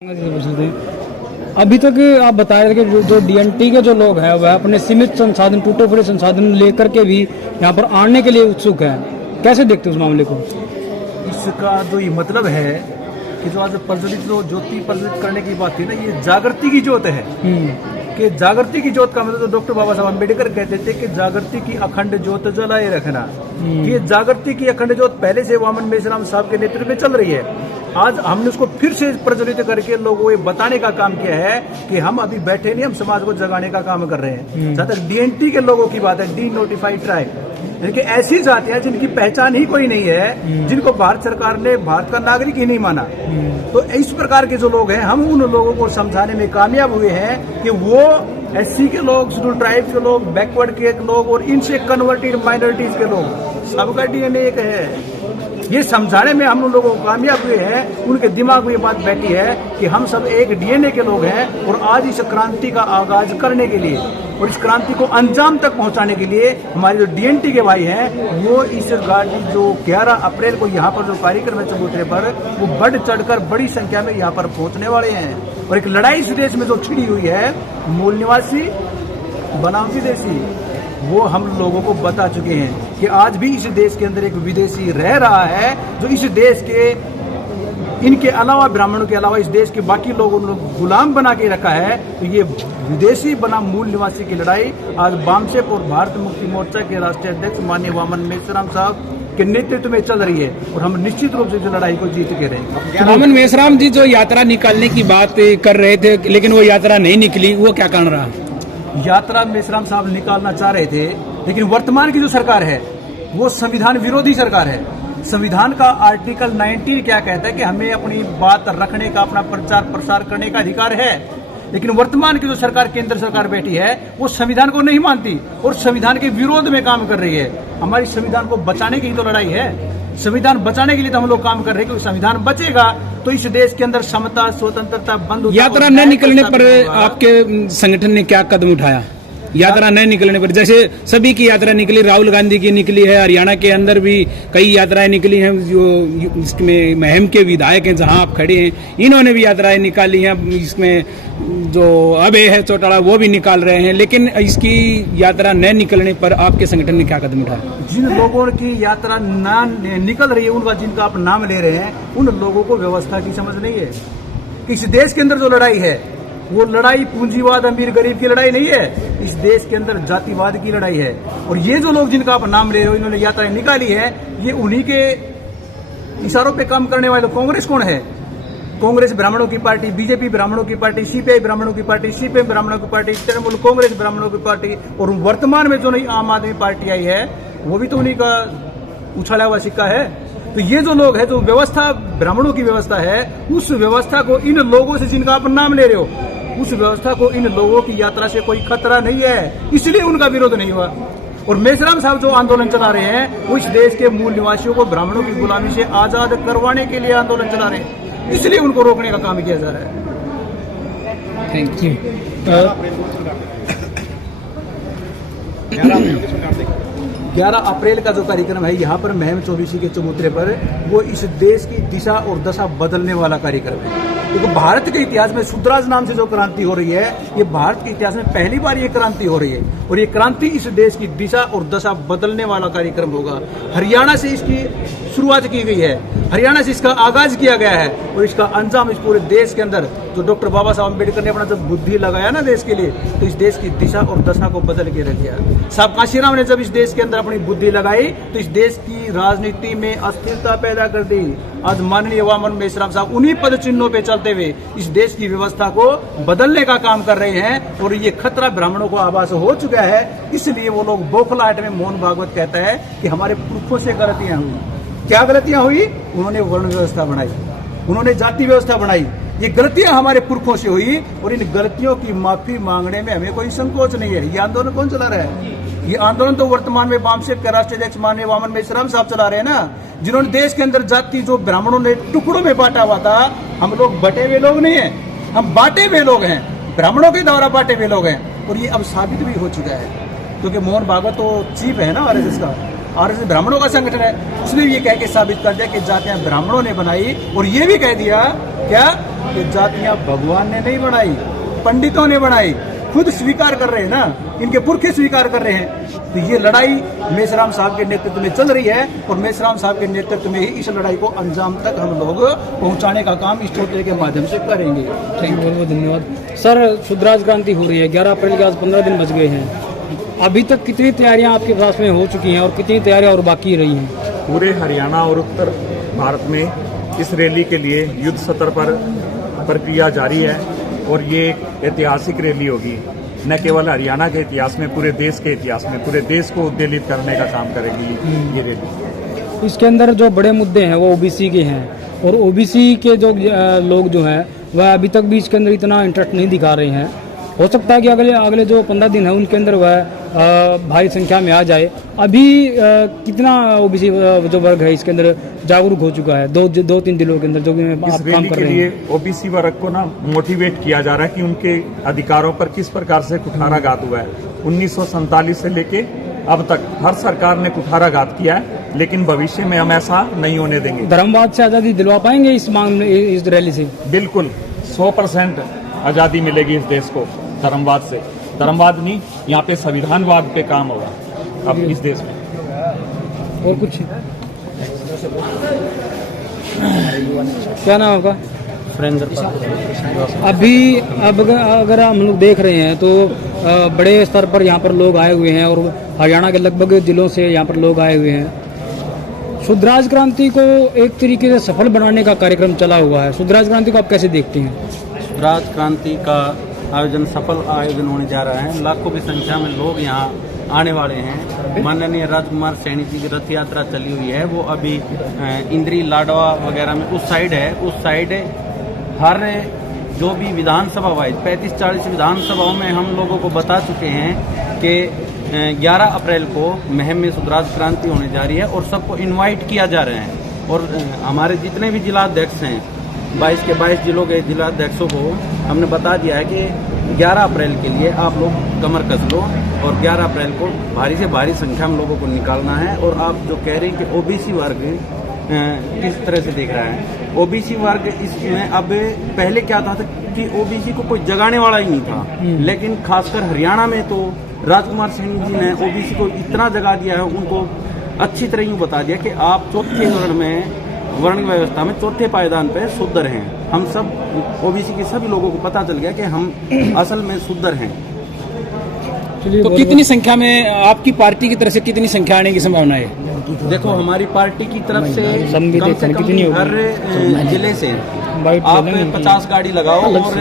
अभी तक आप बता रहे थे कि जो डीएनटी के जो लोग हैं वह अपने सीमित संसाधन, टूटे फूटे संसाधन लेकर के भी यहाँ पर आने के लिए उत्सुक है। कैसे देखते हैं उस मामले को? इसका जो ये मतलब है कि जो आज प्रज्वलित जो ज्योति प्रज्वलित करने की बात थी ना, ये जागृति की ज्योत है। कि जागृति की ज्योत का मतलब तो डॉक्टर बाबा साहब अम्बेडकर कहते थे कि जागृति की अखंड ज्योत जलाए रखना। ये जागृति की अखंड ज्योत पहले से वामन मेश्राम साहब के नेतृत्व में चल रही है। आज हमने उसको फिर से प्रज्वलित करके लोगों को ये बताने का काम किया है कि हम अभी बैठे नहीं, हम समाज को जगाने का काम कर रहे हैं। जहां तक डीएनटी के लोगों की बात है, डी नोटिफाइड ट्राइब, यानी कि ऐसी जातियां जिनकी पहचान ही कोई नहीं है, जिनको भारत सरकार ने भारत का नागरिक ही नहीं माना। तो इस प्रकार के जो लोग हैं, हम उन लोगों को समझाने में कामयाब हुए हैं कि वो एससी के लोग, शेड्यूल ट्राइब के लोग, बैकवर्ड के लोग और इनसे कन्वर्टेड माइनॉरिटीज के लोग, सबका डीएनए एक है। ये समझाने में हम उन लोगों को कामयाब हुए हैं। उनके दिमाग में ये बात बैठी है कि हम सब एक डीएनए के लोग हैं और आज इस क्रांति का आगाज करने के लिए और इस क्रांति को अंजाम तक पहुंचाने के लिए हमारे जो डीएनटी के भाई हैं, वो इस गाड़ी जो 11 अप्रैल को यहाँ पर जो कार्यक्रम है चबूतरे पर, वो बढ़ चढ़कर बड़ी संख्या में यहाँ पर पहुंचने वाले हैं। और एक लड़ाई इस देश में जो छिड़ी हुई है, मूल निवासी बनाम विदेशी, वो हम लोगों को बता चुके हैं कि आज भी इस देश के अंदर एक विदेशी रह रहा है जो इस देश के, इनके अलावा, ब्राह्मणों के अलावा इस देश के बाकी लोगों को गुलाम बना के रखा है। तो ये विदेशी बनाम मूल निवासी की लड़ाई आज बामसेप और भारत मुक्ति मोर्चा के राष्ट्रीय अध्यक्ष माननीय वामन मेश्राम साहब के नेतृत्व में चल रही है और हम निश्चित रूप से इस लड़ाई को जीत के रहेंगे। वामन मेश्राम जी जो यात्रा निकालने की बात कर रहे थे, लेकिन वो यात्रा नहीं निकली, वो क्या कारण रहा? यात्रा मेश्राम साहब निकालना चाह रहे थे, लेकिन वर्तमान की जो सरकार है वो संविधान विरोधी सरकार है। संविधान का आर्टिकल 19 क्या कहता है कि हमें अपनी बात रखने का, अपना प्रचार प्रसार करने का अधिकार है। लेकिन वर्तमान की जो सरकार, केंद्र सरकार बैठी है, वो संविधान को नहीं मानती और संविधान के विरोध में काम कर रही है। हमारी संविधान को बचाने की ही तो लड़ाई है। संविधान बचाने के लिए तो हम लोग काम कर रहे हैं, क्योंकि संविधान बचेगा तो इस देश के अंदर समता, स्वतंत्रता बंद। यात्रा न निकलने पर आपके संगठन ने क्या कदम उठाया? यात्रा न निकलने पर, जैसे सभी की यात्रा निकली, राहुल गांधी की निकली है, हरियाणा के अंदर भी कई यात्राएं निकली हैं, जो इसमें महम के विधायक हैं जहां आप खड़े हैं, इन्होंने भी यात्राएं निकाली हैं। इसमें जो अभय है चौटाला, वो भी निकाल रहे हैं। लेकिन इसकी यात्रा न निकलने पर आपके संगठन ने क्या कदम उठाया? जिन लोगों की यात्रा न निकल रही है, उनका जिनका आप नाम ले रहे हैं, उन लोगों को व्यवस्था की समझ नहीं है। इस देश के अंदर जो लड़ाई है, वो लड़ाई पूंजीवाद अमीर गरीब की लड़ाई नहीं है, इस देश के अंदर जातिवाद की लड़ाई है। और ये जो लोग जिनका आप नाम ले रहे हो, इन्होंने यात्राएं निकाली है, ये उन्हीं के इशारों पे काम करने वाले। कांग्रेस कौन है? कांग्रेस ब्राह्मणों की पार्टी, बीजेपी ब्राह्मणों की पार्टी, सीपीआई ब्राह्मणों की पार्टी, सीपीएम ब्राह्मणों की पार्टी, तृणमूल कांग्रेस ब्राह्मणों की पार्टी, और वर्तमान में जो नई आम आदमी पार्टी आई है, वो भी तो उन्हीं का उछाला हुआ सिक्का है। तो ये जो लोग हैं, जो व्यवस्था ब्राह्मणों की व्यवस्था है, उस व्यवस्था को इन लोगों से जिनका आप नाम ले रहे हो, उस व्यवस्था को इन लोगों की यात्रा से कोई खतरा नहीं है, इसलिए उनका विरोध नहीं हुआ। और मेश्राम साहब जो आंदोलन चला रहे हैं, वो इस देश के मूल निवासियों को ब्राह्मणों की गुलामी से आजाद करवाने के लिए आंदोलन चला रहे हैं, इसलिए उनको रोकने का काम किया जा रहा है। Thank you. 11 अप्रैल का जो कार्यक्रम है यहाँ पर महम चौबीसी के चबूतरे पर, वो इस देश की दिशा और दशा बदलने वाला कार्यक्रम है। क्योंकि भारत के इतिहास में शुद्राज नाम से जो क्रांति हो रही है, ये भारत के इतिहास में पहली बार ये क्रांति हो रही है और ये क्रांति इस देश की दिशा और दशा बदलने वाला कार्यक्रम होगा। हरियाणा से इसकी शुरुआत की गई है, हरियाणा से इसका आगाज किया गया है और इसका अंजाम इस पूरे देश के अंदर, जो डॉक्टर बाबा साहब अम्बेडकर ने अपना जब बुद्धि लगाया ना देश के लिए, तो इस देश की दिशा और दशा को बदल के रख दिया। साहब काशीराम ने जब इस देश के अंदर अपनी बुद्धि लगाई, तो इस देश की राजनीति में अस्थिरता पैदा कर दी। आज माननीय वामन मेश्राम साहब उन्हीं पद चिन्हों पे चलते हुए इस देश की व्यवस्था को बदलने का काम कर रहे हैं और ये खतरा ब्राह्मणों को आभास हो चुका है। इसलिए वो लोग बौखलाहट में, मोहन भागवत कहता है कि हमारे पुरखों से गलतियां हुई। क्या गलतियां हुई? उन्होंने वर्ण व्यवस्था बनाई, उन्होंने जाति व्यवस्था बनाई। ये गलतियां हमारे पुरखों से हुई और इन गलतियों की माफी मांगने में हमें कोई संकोच नहीं है। ये आंदोलन कौन चला रहा है? ये आंदोलन तो वर्तमान में बामसेप के राष्ट्रीय अध्यक्ष माननीय वामन मेश्राम साहब चला रहे हैं ना, जिन्होंने देश के अंदर जाति जो ब्राह्मणों ने टुकड़ों में बांटा हुआ था। हम लोग बटे हुए लोग नहीं है, हम बांटे हुए लोग हैं, ब्राह्मणों के द्वारा बांटे हुए लोग हैं। और ये अब साबित भी हो चुका है, क्योंकि मोहन भागवत तो चीफ है ना आरएसएस का। आरएसएस ब्राह्मणों का संगठन है, उसने भी ये कह के साबित कर दिया कि जातियां ब्राह्मणों ने बनाई, और ये भी कह दिया क्या कि जातियां भगवान ने नहीं बनाई, पंडितों ने बनाई। खुद स्वीकार कर रहे हैं ना, इनके पुरखे स्वीकार कर रहे हैं। तो ये लड़ाई मेश्राम साहब के नेतृत्व में चल रही है, और मेश्राम साहब के नेतृत्व में ही इस लड़ाई को अंजाम तक हम लोग पहुंचाने का काम इस टोटले के माध्यम से करेंगे। थैंक यू, बहुत बहुत धन्यवाद सर। शुद्धराज क्रांति हो रही है 11 अप्रैल के आज 15 दिन बच गए हैं। अभी तक कितनी तैयारियां आपके पास में हो चुकी हैं और कितनी तैयारियां और बाकी रही हैं? पूरे हरियाणा और उत्तर भारत में इस रैली के लिए युद्ध स्तर पर प्रक्रिया जारी है, और ये एक ऐतिहासिक रैली होगी। न केवल हरियाणा के इतिहास में, पूरे देश के इतिहास में, पूरे देश को उद्वेलित करने का काम करेगी ये रैली। इसके अंदर जो बड़े मुद्दे हैं वो ओबीसी के हैं, और ओबीसी के जो लोग जो हैं वह अभी तक भी इसके अंदर इतना इंटरेस्ट नहीं दिखा रहे हैं। हो सकता है कि अगले जो 15 दिन है उनके अंदर वह भारी संख्या में आ जाए। अभी कितना ओबीसी जो वर्ग है इसके अंदर जागरूक हो चुका है 2-3 दिनों के अंदर, जो भी आप काम कर रहे हैं? ओबीसी वर्ग को ना मोटिवेट किया जा रहा है कि उनके अधिकारों पर किस प्रकार से कुठाराघात हुआ है। 1947 से लेके अब तक हर सरकार ने कुठाराघात किया है, लेकिन भविष्य में हम ऐसा नहीं होने देंगे। धर्मवाद से आजादी दिलवा पाएंगे इस मांग इस रैली से? बिल्कुल 100% आजादी मिलेगी इस देश को धर्मवाद से। धर्मवाद नहीं, यहाँ पे संविधानवाद पे काम होगा अब इस देश में। और कुछ? क्या नाम आपका? अभी अब अगर हम लोग देख रहे हैं तो बड़े स्तर पर यहाँ पर लोग आए हुए हैं, और हरियाणा के लगभग जिलों से यहाँ पर लोग आए हुए हैं। शुद्धराज क्रांति को एक तरीके से सफल बनाने का कार्यक्रम चला हुआ है। शुद्धराज क्रांति को आप कैसे देखते हैं? शुद्धराज क्रांति का आयोजन सफल आयोजन होने जा रहा है। लाखों की संख्या में लोग यहाँ आने वाले हैं। माननीय राजकुमार सैनी जी की रथ यात्रा चली हुई है, वो अभी इंद्री लाडवा वगैरह में उस साइड है। उस साइड हर जो भी विधानसभा वाइज 35-40 विधानसभाओं में हम लोगों को बता चुके हैं कि 11 अप्रैल को महम में शुद्धराज क्रांति होने जा रही है, और सबको इनवाइट किया जा रहा है। और हमारे जितने भी जिलाध्यक्ष हैं, 22 के 22 जिलों के जिलाध्यक्षों को हमने बता दिया है कि 11 अप्रैल के लिए आप लोग कमर कस लो, और 11 अप्रैल को भारी से भारी संख्या में लोगों को निकालना है। और आप जो कह रहे हैं कि ओबीसी वर्ग किस तरह से देख रहा है, ओबीसी वर्ग इसमें अब पहले क्या था कि ओबीसी को कोई जगाने वाला ही नहीं था, लेकिन खासकर हरियाणा में तो राजकुमार सैनी जी ने ओबीसी को इतना जगा दिया है, उनको अच्छी तरह यूँ बता दिया कि आप चौथे वर्ण व्यवस्था में चौथे पायदान पे शूद्र हैं। हम सब ओबीसी के सभी लोगों को पता चल गया कि हम असल में शूद्र हैं। तो कितनी संख्या में आपकी पार्टी की तरफ से कितनी संख्या आने की संभावना है? देखो, हमारी पार्टी की तरफ से कम से कम हर जिले से आप 50 गाड़ी लगाओ। और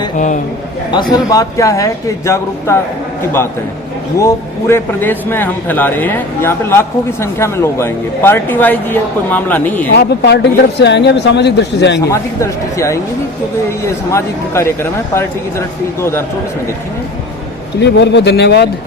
असल बात क्या है कि जागरूकता की बात है, वो पूरे प्रदेश में हम फैला रहे हैं। यहाँ पे लाखों की संख्या में लोग आएंगे। पार्टी वाइज ये कोई मामला नहीं है। आप पार्टी की तरफ से आएंगे या सामाजिक दृष्टि से आएंगे? सामाजिक दृष्टि से आएंगे जी, क्योंकि ये सामाजिक कार्यक्रम है। पार्टी की दृष्टि 2024 में देखेंगे। चलिए, बहुत बहुत धन्यवाद।